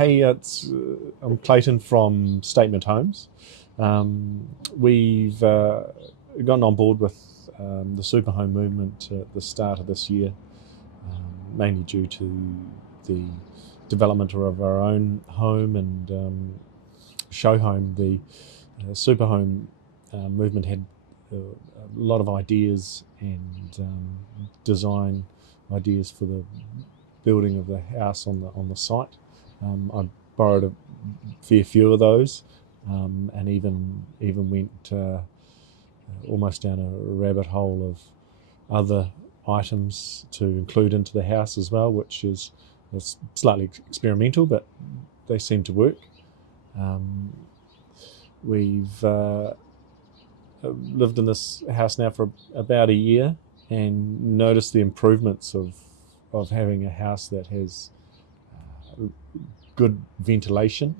Hey, I'm Clayton from Statement Homes. We've gotten on board with the super home movement at the start of this year, mainly due to the development of our own home and show home. The super home movement had a lot of ideas and design ideas for the building of the house on the site. I borrowed a fair few of those, and even went almost down a rabbit hole of other items to include into the house as well, which is slightly experimental, but they seem to work. We've lived in this house now for about a year and noticed the improvements of having a house that has good ventilation.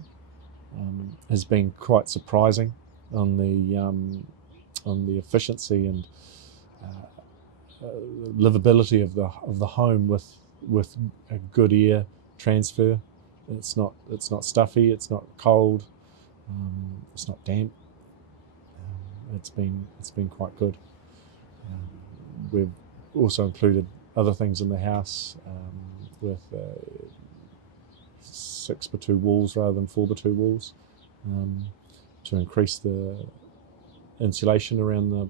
Has been quite surprising on the efficiency and livability of the home with a good air transfer. It's not stuffy, it's not cold, it's not damp. It's been quite good. We've also included other things in the house with 6x2 walls rather than 4x2 walls, to increase the insulation around the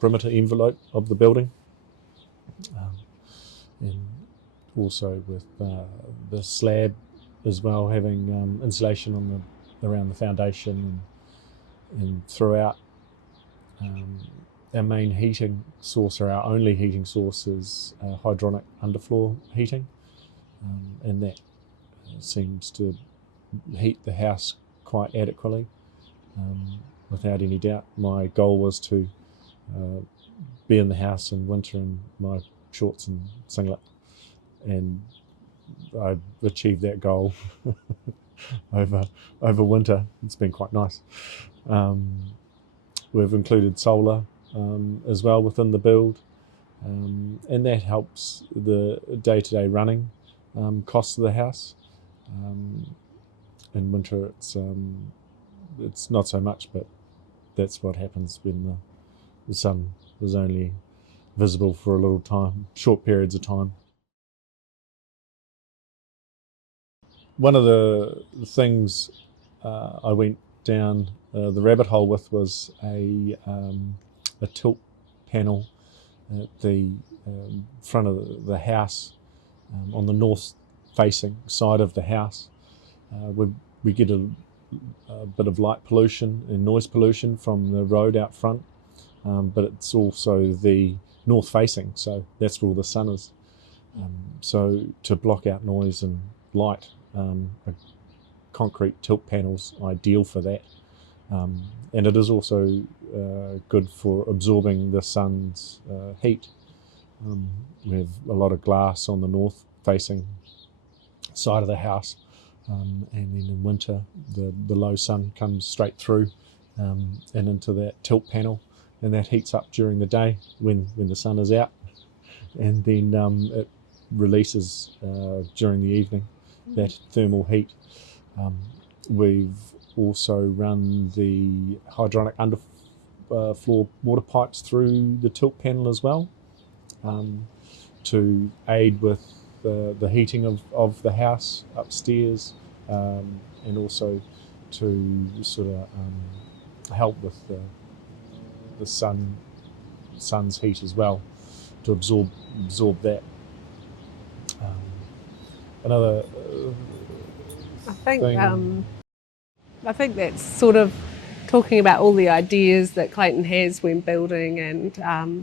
perimeter envelope of the building, and also with the slab as well, having insulation around the foundation and throughout. Our main heating source, or our only heating source, is hydronic underfloor heating, and that seems to heat the house quite adequately, without any doubt. My goal was to be in the house in winter in my shorts and singlet, and I achieved that goal over winter. It's been quite nice. We've included solar as well within the build, and that helps the day-to-day running costs of the house. In winter it's not so much, but that's what happens when the sun is only visible for a little time, short periods of time. One of the things I went down the rabbit hole with was a tilt panel at the front of the house, on the north facing side of the house. We get a bit of light pollution and noise pollution from the road out front, but it's also the north facing, so that's where all the sun is. So to block out noise and light, a concrete tilt panel's ideal for that, and it is also good for absorbing the sun's heat. We have a lot of glass on the north facing side of the house, and then in winter the low sun comes straight through and into that tilt panel, and that heats up during the day when the sun is out, and then it releases during the evening that thermal heat. We've also run the hydronic underfloor water pipes through the tilt panel as well, to aid with the heating of the house upstairs, and also to sort of help with the sun's heat as well, to absorb that. Another I think that's sort of talking about all the ideas that Clayton has when building, and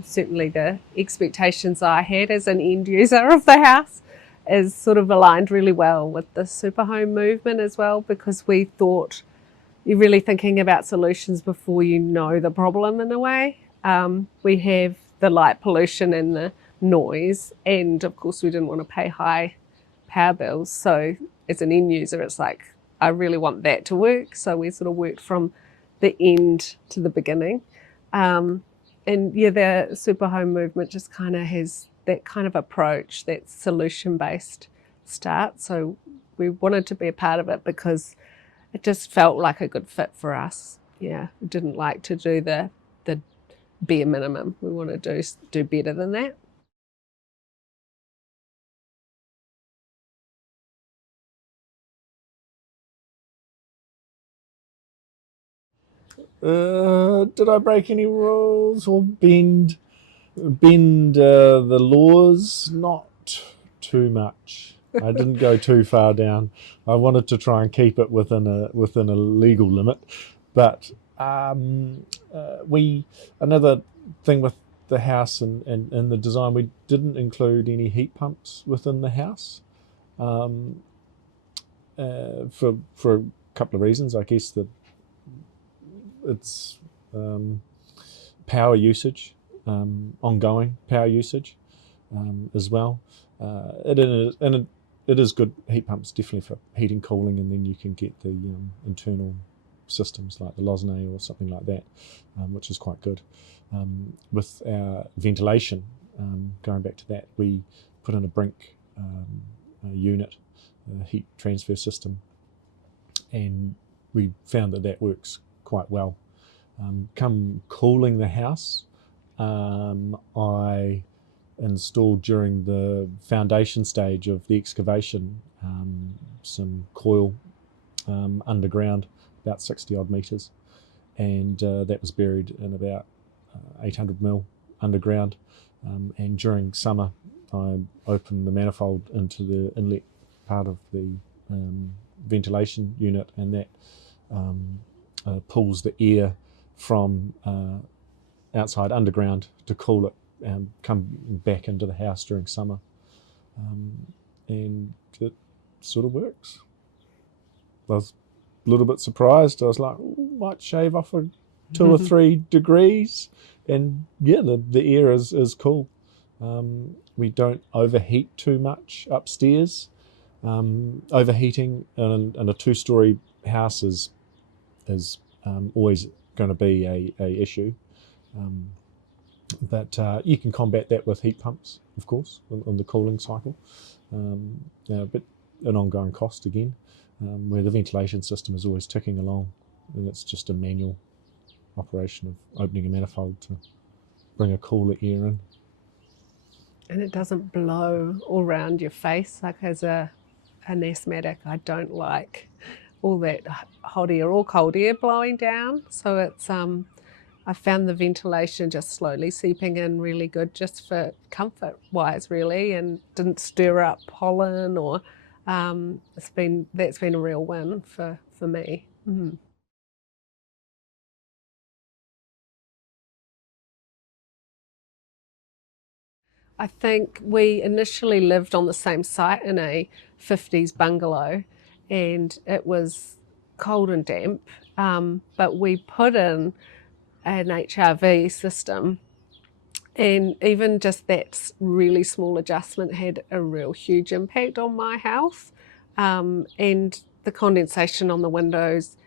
certainly the expectations I had as an end user of the house is sort of aligned really well with the super home movement as well, because we thought you're really thinking about solutions before you know the problem in a way. We have the light pollution and the noise, and of course we didn't want to pay high power bills, so as an end user it's like, I really want that to work, so we sort of worked from the end to the beginning. And yeah, the super home movement just kind of has that kind of approach, that solution-based start. So we wanted to be a part of it because it just felt like a good fit for us. Yeah, we didn't like to do the bare minimum. We want to do better than that. Did I break any rules or bend the laws? Not too much. I didn't go too far down. I wanted to try and keep it within a legal limit, but another thing with the house and the design, we didn't include any heat pumps within the house for a couple of reasons. I guess that it's power usage, ongoing power usage as well. It is good. Heat pumps definitely for heating, cooling, and then you can get the internal systems like the Lozane or something like that, which is quite good. With our ventilation, going back to that, we put in a Brink unit, a heat transfer system, and we found that works quite well. Come cooling the house, I installed during the foundation stage of the excavation some coil underground, about 60 odd metres, and that was buried in about 800 mil underground. And during summer, I opened the manifold into the inlet part of the ventilation unit, and that pulls the air from outside underground to cool it and come back into the house during summer. And it sort of works. I was a little bit surprised. I was like, might shave off 2 or 3 degrees, and yeah, the air is cool. We don't overheat too much upstairs. Overheating in a 2-story house is always going to be a issue. But you can combat that with heat pumps, of course, on the cooling cycle. But an ongoing cost again, where the ventilation system is always ticking along, and it's just a manual operation of opening a manifold to bring a cooler air in. And it doesn't blow all around your face. Like as an asthmatic, I don't like all that hot air or cold air blowing down. So it's I found the ventilation just slowly seeping in really good, just for comfort wise, really, and didn't stir up pollen or that's been a real win for me. Mm. I think we initially lived on the same site in a 50s bungalow, and it was cold and damp, but we put in an HRV system, and even just that really small adjustment had a real huge impact on my health. And the condensation on the windows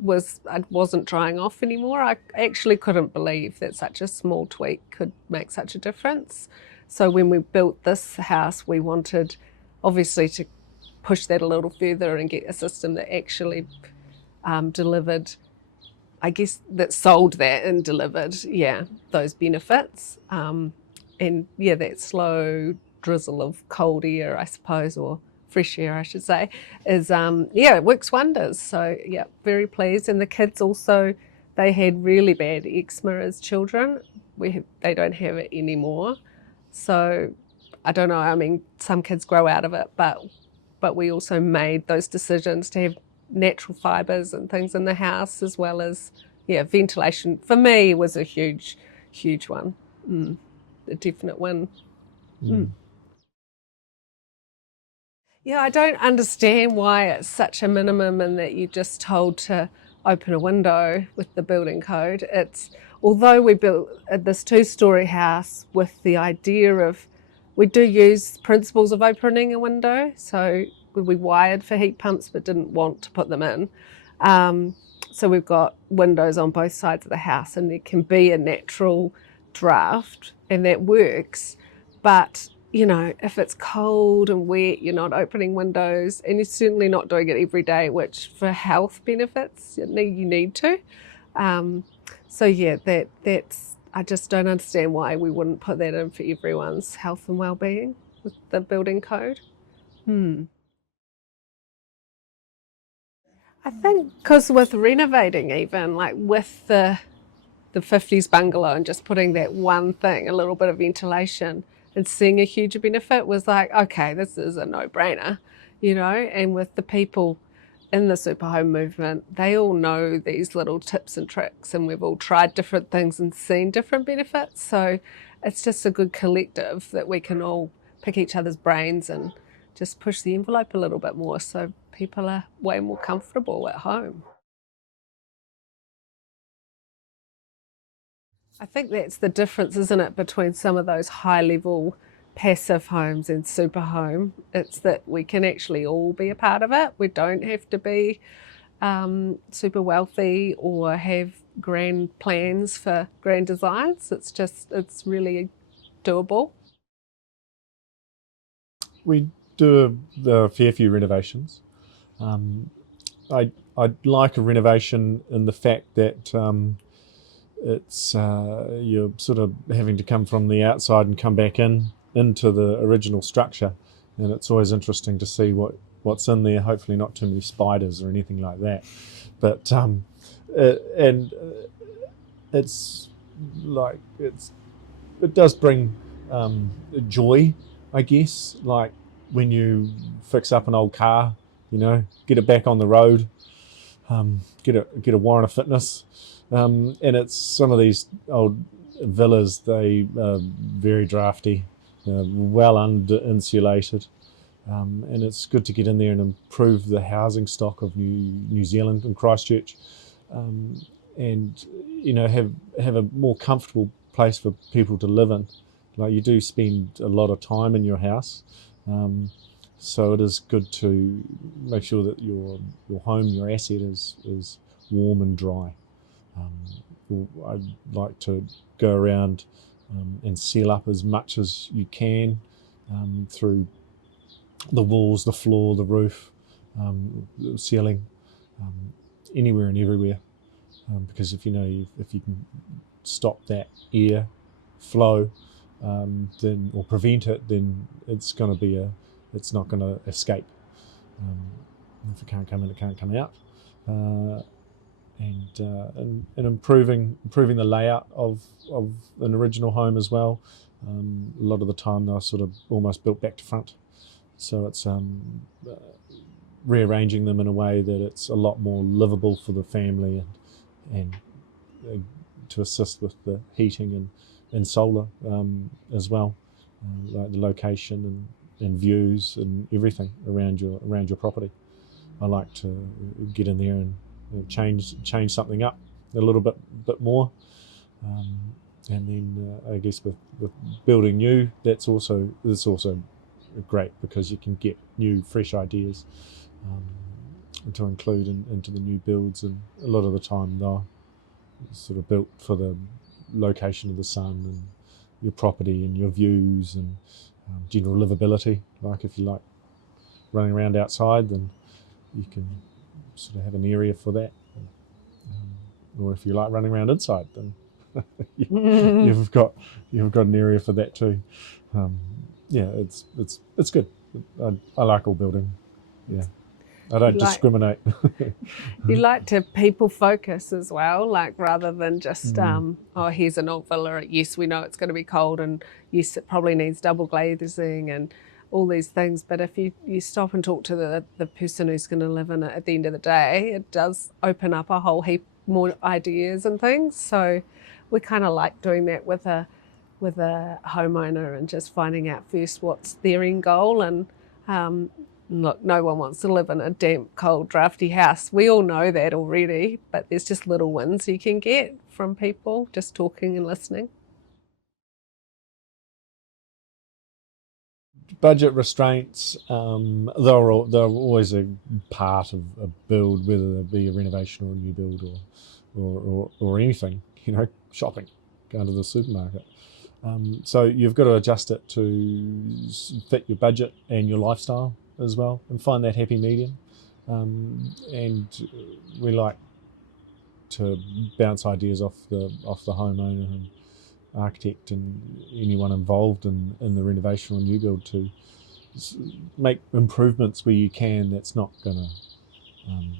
wasn't drying off anymore. I actually couldn't believe that such a small tweak could make such a difference. So when we built this house, we wanted obviously to push that a little further and get a system that actually delivered, I guess, that sold that and delivered, those benefits. And that slow drizzle of cold air, I suppose, or fresh air, I should say, is, it works wonders. So, very pleased. And the kids also, they had really bad eczema as children. They don't have it anymore. So, I don't know, I mean, some kids grow out of it, but we also made those decisions to have natural fibres and things in the house, as well as ventilation. For me, was a huge one. A definite win. Yeah, I don't understand why it's such a minimum and that you're just told to open a window with the building code. Although we built this 2-story house with the idea of, we do use principles of opening a window, so we wired for heat pumps but didn't want to put them in. So we've got windows on both sides of the house, and there can be a natural draft, and that works. But if it's cold and wet, you're not opening windows, and you're certainly not doing it every day, which for health benefits, you need to. So yeah, that's, I just don't understand why we wouldn't put that in for everyone's health and well-being with the building code. I think because with renovating, even like with the 50s bungalow and just putting that one thing, a little bit of ventilation, and seeing a huge benefit was like, okay, this is a no-brainer, and with the people in the super home movement, they all know these little tips and tricks, and we've all tried different things and seen different benefits. So it's just a good collective that we can all pick each other's brains and just push the envelope a little bit more so people are way more comfortable at home. I think that's the difference, isn't it, between some of those high level passive homes and super home. It's that we can actually all be a part of it. We don't have to be super wealthy or have grand plans for grand designs. It's really doable. We do a fair few renovations. I'd like a renovation in the fact that it's you're sort of having to come from the outside and come back into the original structure, and it's always interesting to see what's in there. Hopefully, not too many spiders or anything like that. But and it's like it does bring joy, I guess. Like when you fix up an old car, get it back on the road, get a warrant of fitness. And it's some of these old villas, they are very drafty, well under insulated. And it's good to get in there and improve the housing stock of New Zealand and Christchurch, and have a more comfortable place for people to live in. Like you do spend a lot of time in your house, so it is good to make sure that your home, your asset is warm and dry. I'd like to go around and seal up as much as you can through the walls, the floor, the roof, the ceiling, anywhere and everywhere. Because if you can stop that air flow, then or prevent it, then it's not going to escape. If it can't come in, it can't come out. And improving the layout of an original home as well. A lot of the time they're sort of almost built back to front, so it's rearranging them in a way that it's a lot more livable for the family, and to assist with the heating and solar as well, like the location and views and everything around your property. I like to get in there and change something up a little bit more, and then I guess with building new, it's also great because you can get new fresh ideas to include into the new builds, and a lot of the time they're sort of built for the location of the sun and your property and your views and general livability. Like if you like running around outside, then you can sort of have an area for that, or if you like running around inside, then you've got an area for that too. Yeah, it's good. I like all building. Yeah, I don't discriminate. You like to people focus as well, like rather than just oh, here's an old villa. Yes, we know it's going to be cold, and yes, it probably needs double glazing and all these things, but if you stop and talk to the person who's going to live in it at the end of the day, it does open up a whole heap more ideas and things. So we kind of like doing that with a homeowner and just finding out first what's their end goal. And look, no one wants to live in a damp, cold, drafty house. We all know that already, but there's just little wins you can get from people just talking and listening. Budget restraints, they're always a part of a build, whether it be a renovation or a new build or anything. Shopping, going to the supermarket. So you've got to adjust it to fit your budget and your lifestyle as well, and find that happy medium. And we like to bounce ideas off the homeowner and architect and anyone involved in the renovation or new build to make improvements where you can. That's not going to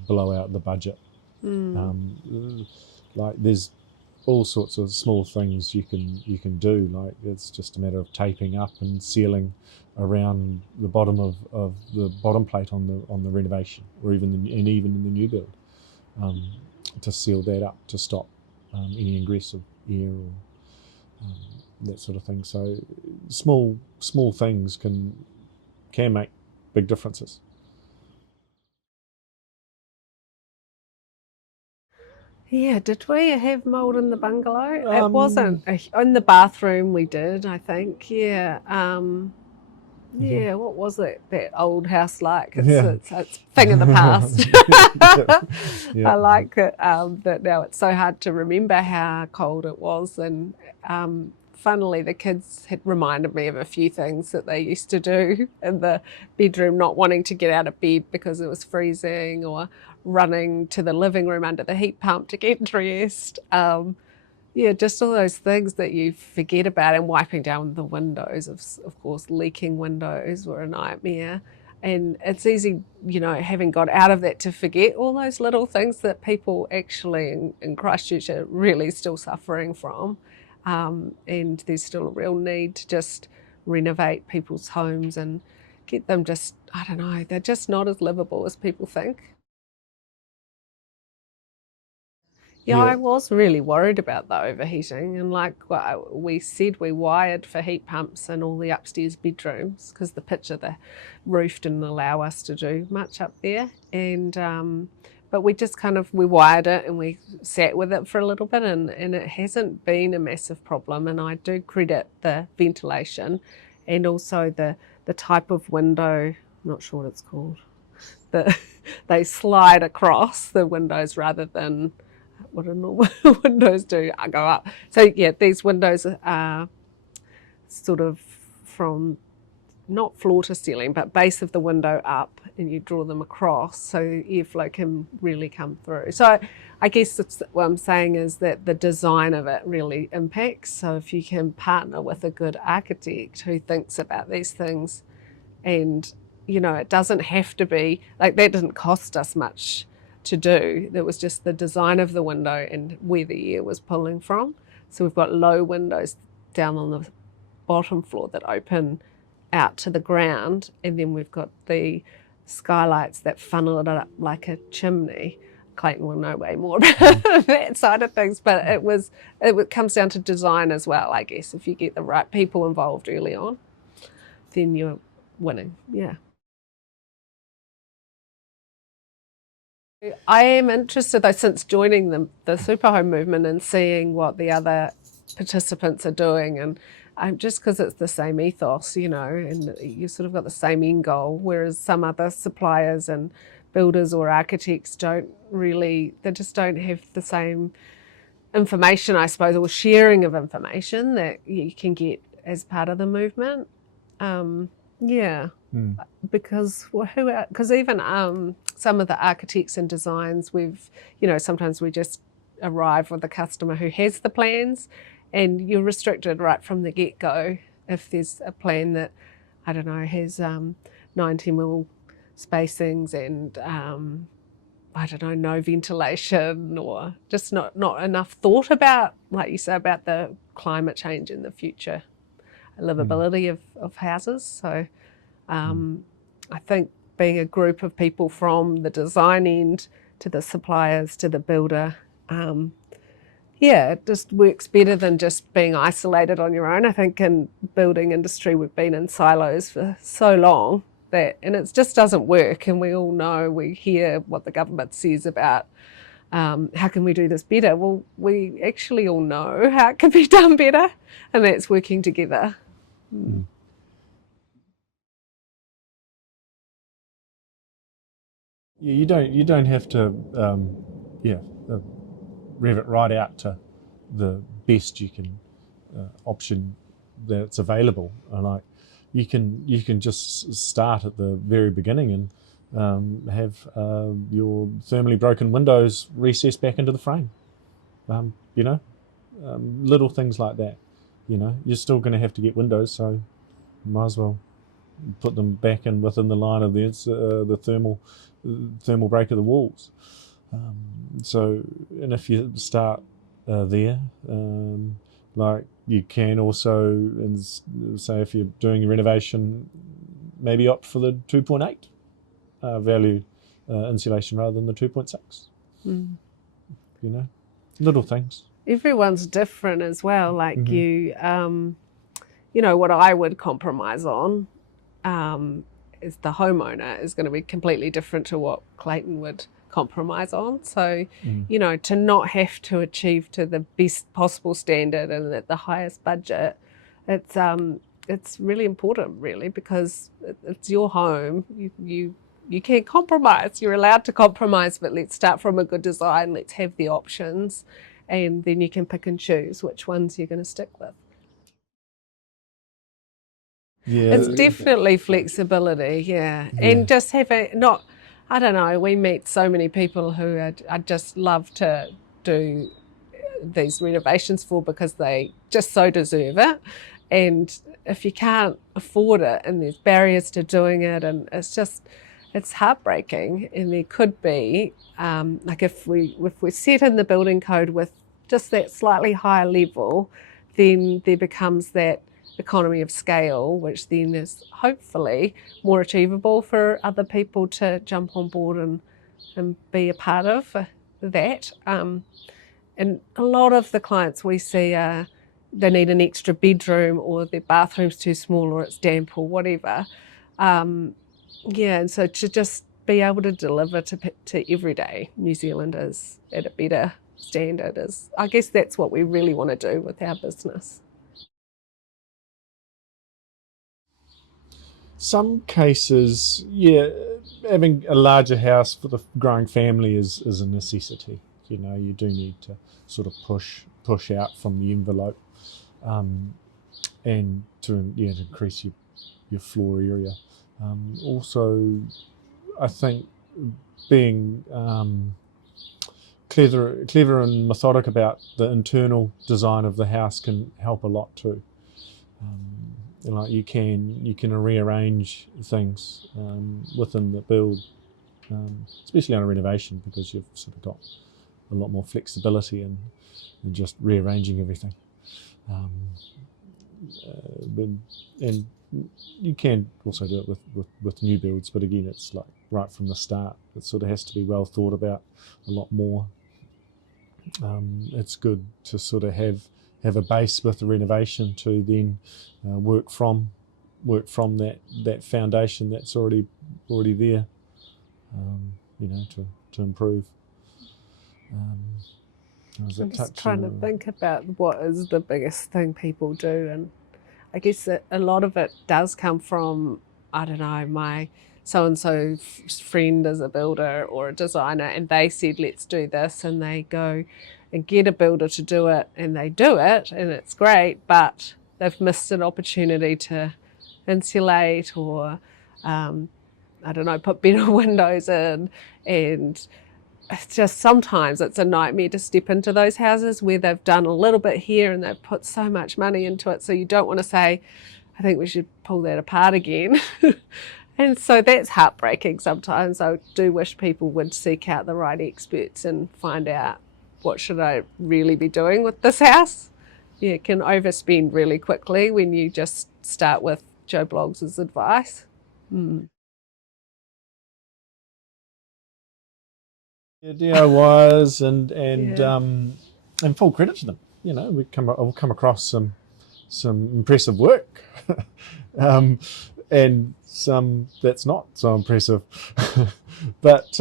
blow out the budget. Like there's all sorts of small things you can do. Like it's just a matter of taping up and sealing around the bottom of the bottom plate on the renovation, or even in the new build, to seal that up to stop any ingress of air or that sort of thing. So small things can make big differences. Yeah, did we have mould in the bungalow? It wasn't. In the bathroom we did, I think. Yeah. Yeah, what was it? That old house like? It's a thing of the past. Yeah. I like that that now it's so hard to remember how cold it was, and funnily the kids had reminded me of a few things that they used to do in the bedroom, not wanting to get out of bed because it was freezing, or running to the living room under the heat pump to get dressed. Yeah, just all those things that you forget about, and wiping down the windows. Of course, leaking windows were a nightmare. And it's easy, having got out of that, to forget all those little things that people actually in Christchurch are really still suffering from. And there's still a real need to just renovate people's homes and get them just, I don't know, they're just not as livable as people think. Yeah, I was really worried about the overheating, and like we said, we wired for heat pumps in all the upstairs bedrooms because the pitch of the roof didn't allow us to do much up there. And but we just we wired it and we sat with it for a little bit, and it hasn't been a massive problem. And I do credit the ventilation and also the type of window. I'm not sure what it's called. They slide across the windows rather than what a normal windows do, go up. So yeah, these windows are sort of from not floor to ceiling, but base of the window up, and you draw them across so airflow can really come through. So I guess what I'm saying is that the design of it really impacts. So if you can partner with a good architect who thinks about these things, and it doesn't have to be like that. Didn't cost us much to do. It was just the design of the window and where the air was pulling from. So we've got low windows down on the bottom floor that open out to the ground, and then we've got the skylights that funnel it up like a chimney. Clayton will know way more about that side of things, but it comes down to design as well, I guess. If you get the right people involved early on, then you're winning. Yeah. I am interested, though, since joining the super home movement and seeing what the other participants are doing, and just because it's the same ethos, and you sort of got the same end goal, whereas some other suppliers and builders or architects they just don't have the same information, I suppose, or sharing of information that you can get as part of the movement. Yeah. Because even some of the architects and designs, sometimes we just arrive with a customer who has the plans, and you're restricted right from the get-go if there's a plan that, I don't know, has 90mm spacings and I don't know, no ventilation, or just not enough thought about, like you say, about the climate change in the future livability of houses. So I think being a group of people from the design end to the suppliers to the builder, it just works better than just being isolated on your own. I think in building industry we've been in silos for so long and it just doesn't work, and we all know, we hear what the government says about how can we do this better. Well, we actually all know how it can be done better, and that's working together. You don't have to rev it right out to the best you can option that's available. And like you can just start at the very beginning and have your thermally broken windows recessed back into the frame. You know, little things like that. You know, you're still going to have to get windows, so might as well put them back in within the line of the thermal break of the walls. So, and if you start there, like you can also, and say if you're doing a renovation, maybe opt for the 2.8 value insulation rather than the 2.6. You know, little things. Everyone's different as well. Like Mm-hmm. you know, what I would compromise on is the homeowner is going to be completely different to what Clayton would compromise on. So, you know, to not have to achieve to the best possible standard and at the highest budget, it's really important, really, because it's your home. You can compromise. You're allowed to compromise, but let's start from a good design. Let's have the options, and then you can pick and choose which ones you're going to stick with. Yeah, It's definitely flexibility, yeah. And just having, not, I don't know, we meet so many people who I just love to do these renovations for because they just so deserve it. And if you can't afford it and there's barriers to doing it, and it's heartbreaking. And there could be, like if we set in the building code with just that slightly higher level, then there becomes that economy of scale, which then is hopefully more achievable for other people to jump on board and be a part of that. And a lot of the clients we see they need an extra bedroom, or their bathroom's too small, or it's damp, or whatever. Yeah, and so to just be able to deliver to everyday New Zealanders at a better standard is, I guess that's what we really want to do with our business. Some cases, yeah, having a larger house for the growing family is a necessity. You know, you do need to sort of push out from the envelope, and to increase your floor area. Also, I think being clever and methodic about the internal design of the house can help a lot too. Like you can rearrange things within the build, especially on a renovation, because you've sort of got a lot more flexibility in just rearranging everything. And you can also do it with new builds, but again, it's like right from the start. It sort of has to be well thought about a lot more. It's good to sort of have a base with the renovation to then work from that foundation that's already there. You know, to improve. I'm just trying to think about what is the biggest thing people do, and I guess that a lot of it does come from, I don't know, my so-and-so friend is a builder or a designer, and they said, let's do this, and they go and get a builder to do it, and they do it, and it's great, but they've missed an opportunity to insulate or, I don't know, put better windows in. And it's just, sometimes it's a nightmare to step into those houses where they've done a little bit here and they've put so much money into it. So you don't want to say, I think we should pull that apart again. And so that's heartbreaking sometimes. I do wish people would seek out the right experts and find out, what should I really be doing with this house? Yeah, it can overspend really quickly when you just start with Joe Bloggs' advice. DIYs Yeah. And full credit to them. You know, I'll come across some impressive work, and some that's not so impressive. But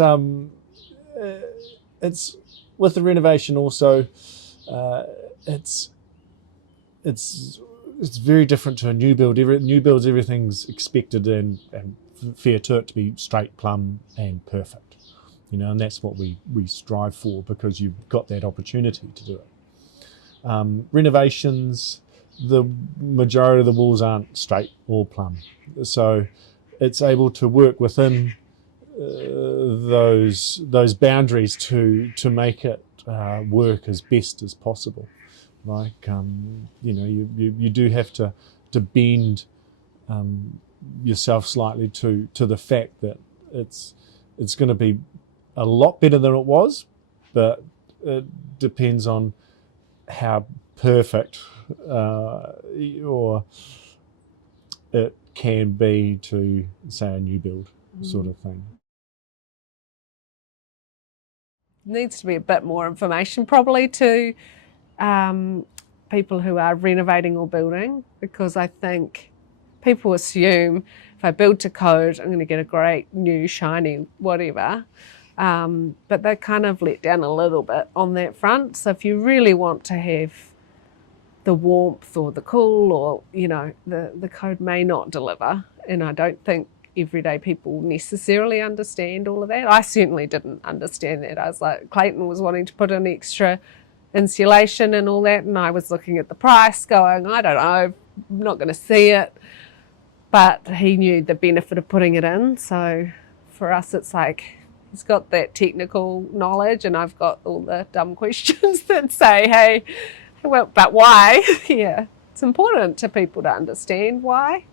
it's with the renovation also. It's very different to a new build. New builds, everything's expected and fair to it to be straight, plumb, and perfect. You know, and that's what we strive for, because you've got that opportunity to do it. Renovations, the majority of the walls aren't straight or plumb, so it's able to work within those boundaries to make it work as best as possible. Like you do have to bend yourself slightly to the fact that it's going to be a lot better than it was, but it depends on how perfect or it can be to, say, a new build sort of thing. Needs to be a bit more information probably to people who are renovating or building, because I think people assume if I build to code, I'm going to get a great new shiny whatever. But they kind of let down a little bit on that front. So if you really want to have the warmth or the cool, or the code may not deliver, and I don't think everyday people necessarily understand all of that. I certainly didn't understand that. I was like, Clayton was wanting to put in extra insulation and all that, and I was looking at the price going, I don't know, I'm not going to see it. But he knew the benefit of putting it in. So for us, it's like he's got that technical knowledge and I've got all the dumb questions that say, hey, well, but why? Yeah, it's important to people to understand why.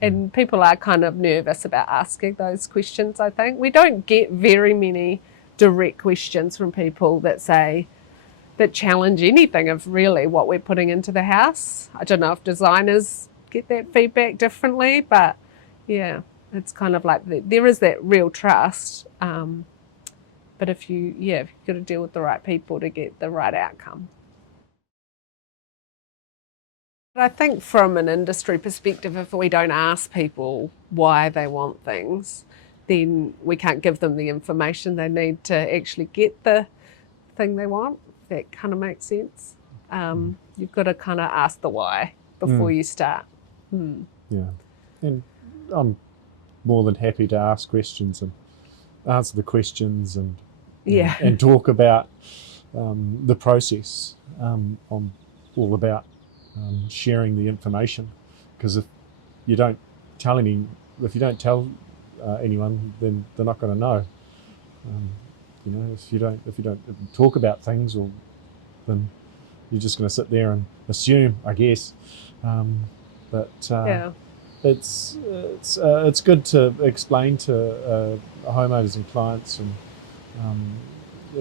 And people are kind of nervous about asking those questions, I think. We don't get very many direct questions from people that challenge anything of really what we're putting into the house. I don't know if designers get that feedback differently, but yeah, it's kind of like there is that real trust. But if you've got to deal with the right people to get the right outcome. I think from an industry perspective, if we don't ask people why they want things, then we can't give them the information they need to actually get the thing they want. That kind of makes sense. You've got to kind of ask the why before you start. Yeah, and I'm more than happy to ask questions and answer the questions and talk about the process. I'm all about sharing the information, because if you don't tell anyone, then they're not going to know. If you don't talk about things, then you're just going to sit there and assume, I guess. It's good to explain to homeowners and clients and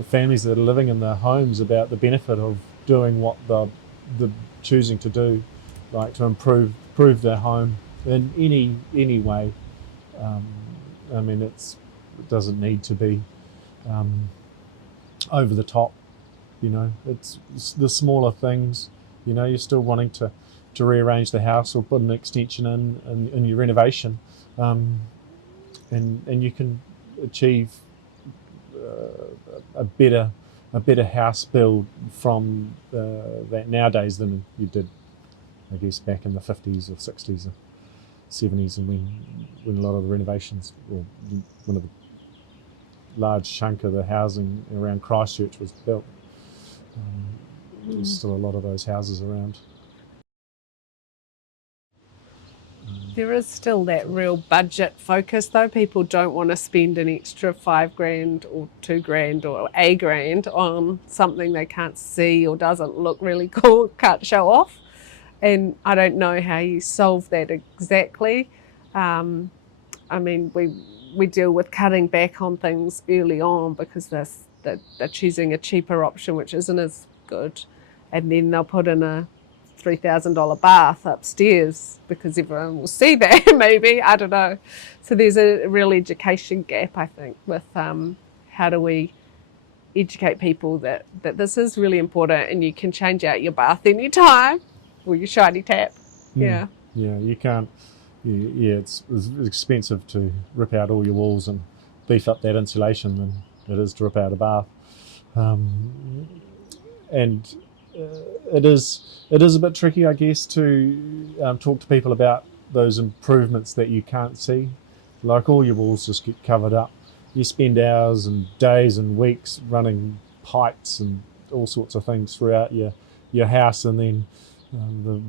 families that are living in their homes about the benefit of doing what they're choosing to do, like to improve their home in any way. It doesn't need to be over the top. It's the smaller things. You're still wanting to rearrange the house or put an extension in your renovation, and you can achieve a better house build from that nowadays than you did, I guess, back in the 50s or 60s or 70s, and when a lot of the renovations, or one of the large chunk of the housing around Christchurch was built. There's still a lot of those houses around. There is still that real budget focus though. People don't want to spend an extra $5,000 or $2,000 or $1,000 on something they can't see or doesn't look really cool, can't show off. And I don't know how you solve that exactly. We deal with cutting back on things early on because they're choosing a cheaper option which isn't as good, and then they'll put in a $3,000 bath upstairs because everyone will see that maybe, I don't know. So there's a real education gap, I think, with how do we educate people that this is really important and you can change out your bath anytime or your shiny tap. Yeah, you can't. It's expensive to rip out all your walls and beef up that insulation than it is to rip out a bath. It is a bit tricky, I guess, to talk to people about those improvements that you can't see. Like, all your walls just get covered up. You spend hours and days and weeks running pipes and all sorts of things throughout your house, and then a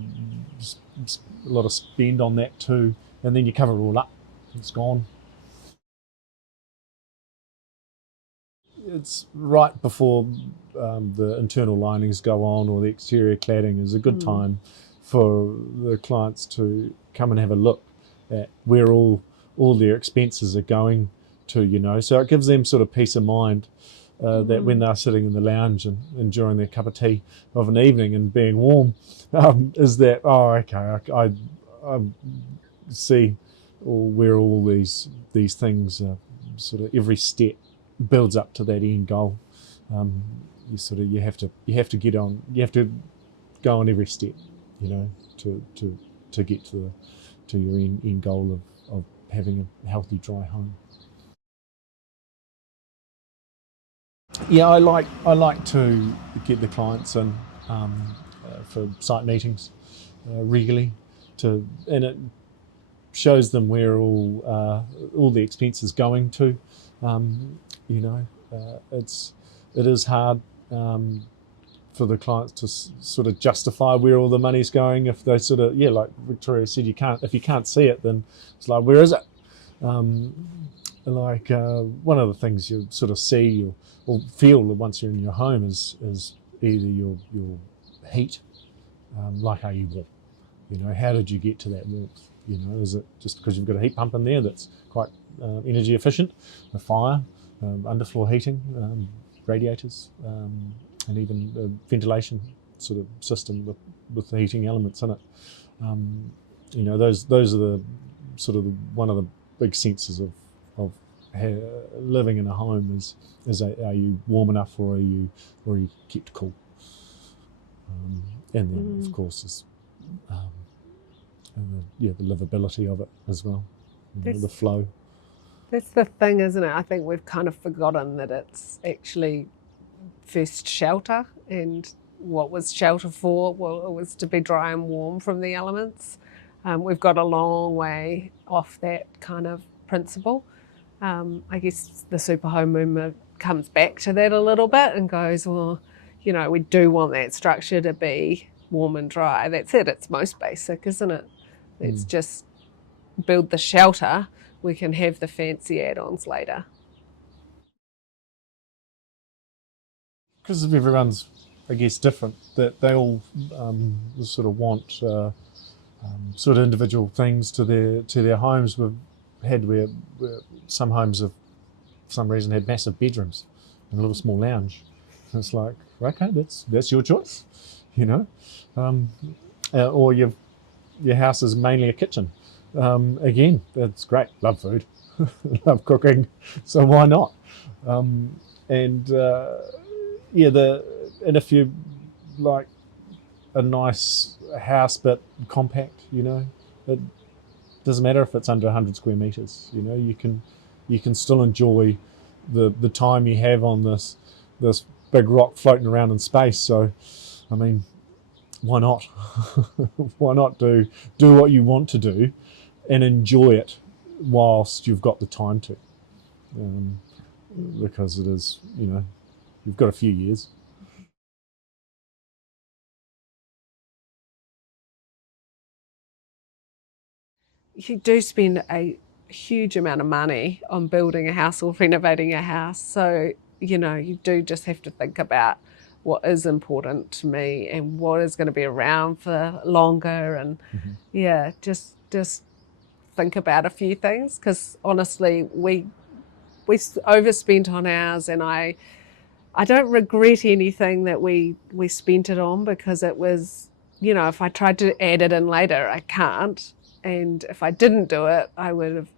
lot of spend on that too, and then you cover it all up. It's gone. It's right before the internal linings go on or the exterior cladding is a good time for the clients to come and have a look at where all their expenses are going to, you know. So it gives them sort of peace of mind that when they're sitting in the lounge and enjoying their cup of tea of an evening and being warm, is that, oh, okay, I see where all these things are, sort of every step builds up to that end goal. You have to get on. You have to go on every step, you know, to get to your end goal of having a healthy dry home. Yeah, I like to get the clients in for site meetings regularly, and it shows them where all the expenses going to. You know, it is hard for the clients to sort of justify where all the money's going if they sort of, yeah, like Victoria said, if you can't see it, then it's like, where is it? One of the things you sort of see or feel once you're in your home is either your heat, like, are you warm? You know, how did you get to that warmth? You know, is it just because you've got a heat pump in there that's quite energy efficient, a fire, underfloor heating, radiators, and even a ventilation sort of system with the heating elements in it. You know, those are the sort of one of the big senses of living in a home is are you warm enough or are you kept cool? And then of course is the livability of it as well, you know, the flow. That's the thing, isn't it? I think we've kind of forgotten that it's actually first shelter, and what was shelter for? Well, it was to be dry and warm from the elements. We've got a long way off that kind of principle. I guess the super home movement comes back to that a little bit and goes, well, you know, we do want that structure to be warm and dry. That's it. It's most basic, isn't it? Let's just build the shelter. We can have the fancy add-ons later. Because everyone's, I guess, different, that they all sort of want sort of individual things to their homes. We've had where some homes have, for some reason, had massive bedrooms and a little small lounge. And it's like, okay, that's your choice, you know. Or your house is mainly a kitchen. Again, that's great. Love food, love cooking, so why not? And if you like a nice house but compact, you know, it doesn't matter if it's under 100 square meters. You know, you can still enjoy the time you have on this big rock floating around in space. So, I mean, why not? Why not do what you want to do and enjoy it whilst you've got the time to? Because it is, you know, you've got a few years. You do spend a huge amount of money on building a house or renovating a house. So, you know, you do just have to think about what is important to me and what is going to be around for longer. And yeah, just think about a few things, because honestly, we overspent on ours, and I don't regret anything that we spent it on, because it was, you know, if I tried to add it in later, I can't. And if I didn't do it, I would have,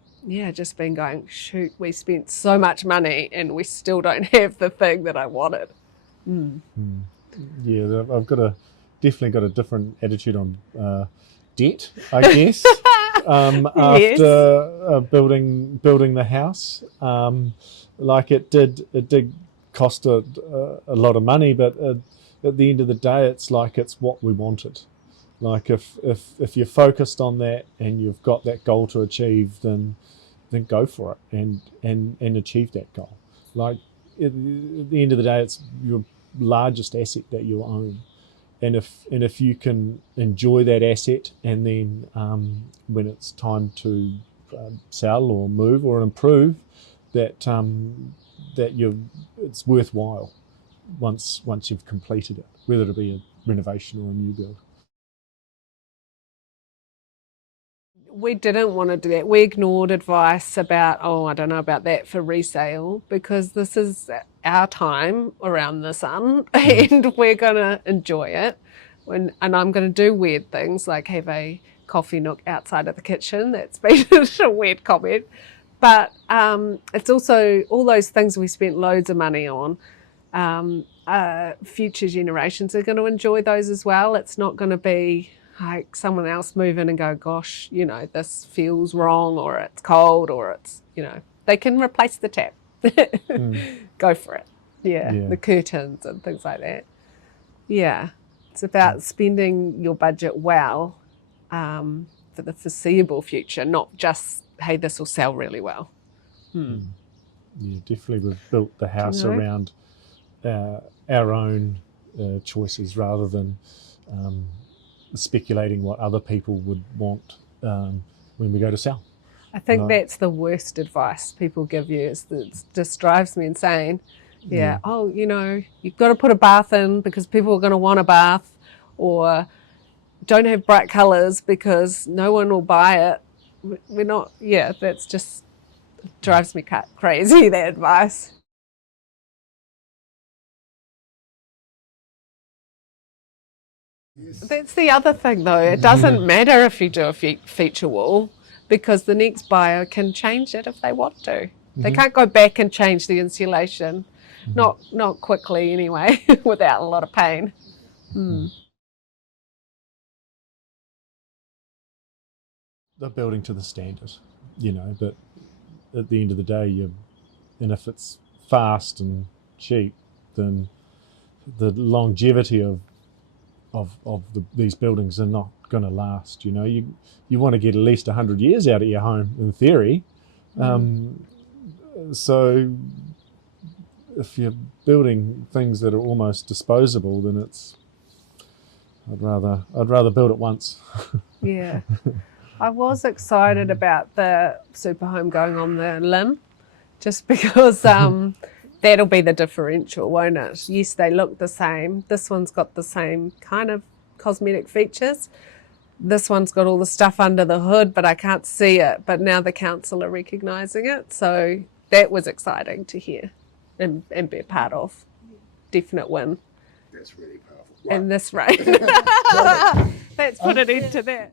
just been going, shoot, we spent so much money and we still don't have the thing that I wanted. Yeah, I've definitely got a different attitude on debt, I guess. After building the house, like it did cost a lot of money, but at the end of the day, it's like it's what we wanted. Like if you're focused on that and you've got that goal to achieve, then go for it and achieve that goal. Like at the end of the day, it's your largest asset that you'll own, if you can enjoy that asset, and then when it's time to sell or move or improve, that it's worthwhile once you've completed it, whether it be a renovation or a new build. We didn't want to do that. We ignored advice about, oh, I don't know about that for resale, because this is our time around the sun and we're going to enjoy it. And I'm going to do weird things like have a coffee nook outside of the kitchen. That's been a weird comment. But it's also all those things we spent loads of money on. Future generations are going to enjoy those as well. It's not going to be like someone else move in and go, gosh, you know, this feels wrong, or it's cold, or it's, you know, they can replace the tap. Go for it. Yeah, the curtains and things like that. Yeah, it's about spending your budget well for the foreseeable future, not just, hey, this will sell really well. Yeah, definitely we've built the house around our own choices rather than speculating what other people would want when we go to sell. I think that's the worst advice people give you. It just drives me insane. Yeah. Oh, you know, you've got to put a bath in because people are going to want a bath, or don't have bright colours because no one will buy it. We're not, that's just drives me crazy, that advice. That's the other thing though, it doesn't matter if you do a feature wall, because the next buyer can change it if they want to. They can't go back and change the insulation, not quickly anyway, without a lot of pain. They're building to the standard, you know, but at the end of the day, and if it's fast and cheap, then the longevity of these buildings are not going to last. You know, you want to get at least 100 years out of your home in theory. So if you're building things that are almost disposable, then I'd rather build it once. Yeah, I was excited about the super home going on the limb, just because that'll be the differential, won't it? Yes, they look the same. This one's got the same kind of cosmetic features. This one's got all the stuff under the hood, but I can't see it. But now the council are recognising it. So that was exciting to hear and be a part of. Definite win. That's really powerful. And this rain. Let's put an end to that.